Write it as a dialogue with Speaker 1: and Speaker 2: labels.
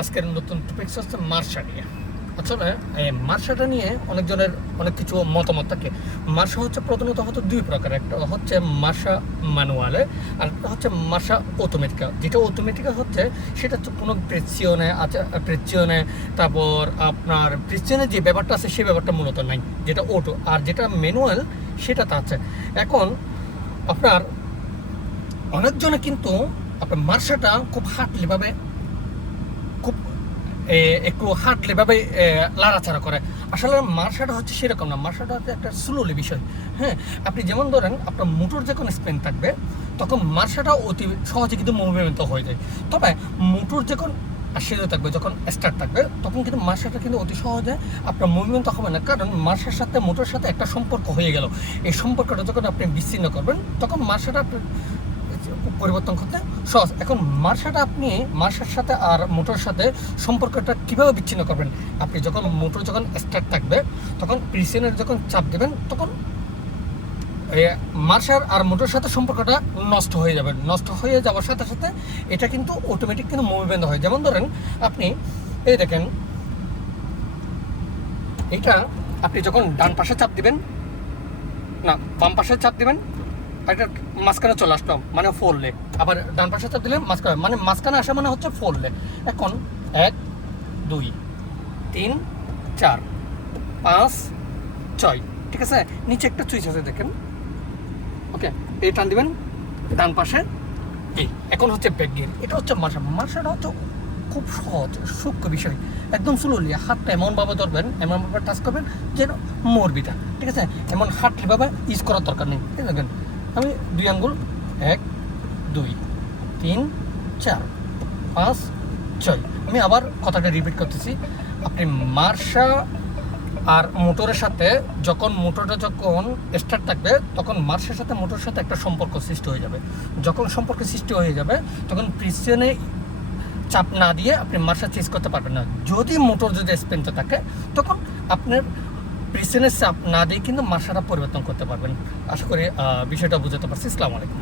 Speaker 1: আজকের নতুন টপিক্স হচ্ছে মার্শা নিয়ে। আসলে মার্শাটা নিয়ে অনেকজনের অনেক কিছু মতামত থাকে। মার্শা হচ্ছে প্রধানত হয়তো দুই প্রকার। একটা হচ্ছে মার্শা ম্যানুয়ালে আর একটা হচ্ছে মার্শা অটোমেটিকা। যেটা অটোমেটিকা হচ্ছে সেটা হচ্ছে কোনো প্রেসিয়নে আছে প্রেসিয়নে তারপর আপনার প্রেসিয়নের যে ব্যাপারটা আছে সেই ব্যাপারটা মূলত নাই যেটা অটো আর যেটা ম্যানুয়াল সেটা তা আছে। এখন আপনার অনেকজনে কিন্তু আপনার মার্শাটা খুব এ, একটু হাটলিভাবে এ, লাড়াচাড়া করে। আসলে মার্শাটা হচ্ছে সেরকম না। মার্শাটা হচ্ছে একটা স্লোলি বিষয়। হ্যাঁ আপনি যেমন ধরেন আপনার মোটর যখন স্পেন থাকবে তখন মার্শাটা অতি সহজে কিন্তু মুভমেন্ট হয়ে যায়। তবে মোটর যখন আসলে থাকবে যখন স্টার্ট থাকবে তখন কিন্তু মার্শাটা কিন্তু অতি সহজে আপনার মুভমেন্ট হবে না। কারণ মার্শার সাথে মোটর সাথে একটা সম্পর্ক হয়ে গেল। এই সম্পর্কটা যখন আপনি বিচ্ছিন্ন করবেন তখন মার্শাটা পরিবর্তন করতে সহজ। এখন মার্শাটা আপনি, মার্শার সাথে আর মোটর সাথে সম্পর্কটা কীভাবে বিচ্ছিন্ন করবেন? আপনি যখন মোটর যখন স্টার্ট থাকবে, তখন প্রিসিয়নের যখন চাপ দেবেন, তখন মার্শার আর মোটর সাথে সম্পর্কটা নষ্ট হয়ে যাবে। নষ্ট হয়ে যাওয়ার সাথে সাথে এটা কিন্তু অটোমেটিক কিন্তু মুভমেন্ট হয়। যেমন ধরেন আপনি, এই দেখেন এটা আপনি যখন ডান পাশে চাপ দিবেন, না, বাম পাশে চাপ দিবেন একটা মাঝখানে চলে আসলো মানে ফোরলে আবার ডান পাশে চাপ দিলে মাঝখানে মানে মাঝখানে আসা মানে হচ্ছে ফোরলে এখন এক, দুই, তিন, চার, পাঁচ, ছয়, ঠিক আছে? নিচে একটা সুইচ আছে, দেখেন। ওকে, এই টান দিবেন, ডান পাশে। এই, এখন হচ্ছে ব্যাক গিয়ার এটা হচ্ছে মার্শা মার্শাটা হচ্ছে খুব সহজ, সূক্ষ্ম বিষয়। একদম স্লোলি হাতটা এমনভাবে ধরবেন, এমনভাবে টাচ করবেন, যেন মরবিটা, ঠিক আছে? এমন হাতভাবে ইউজ করার দরকার নেই, ঠিক আছে আমি দুই আঙ্গুল, এক, দুই, তিন, চার, পাঁচ, ছয়। আমি আবার কথাটা রিপিট করতেছি। আপনি মার্শা আর মোটরের সাথে যখন মোটরটা যখন স্টার্ট থাকবে, তখন মার্শের সাথে মোটরের সাথে একটা সম্পর্ক সৃষ্টি হয়ে যাবে। যখন সম্পর্ক সৃষ্টি হয়ে যাবে, তখন প্রিসিয়নে চাপ না দিয়ে আপনি মার্শা চেঞ্জ করতে পারবেন না। যদি মোটর যদি স্পেনতে থাকে, তখন আপনার প্রিসিয়নের চাপ না দিয়ে কিন্তু মাসাটা পরিবর্তন করতে পারবেন। আশা করি বিষয়টা বুঝতে পারছি। ইসলাম আলাইকুম।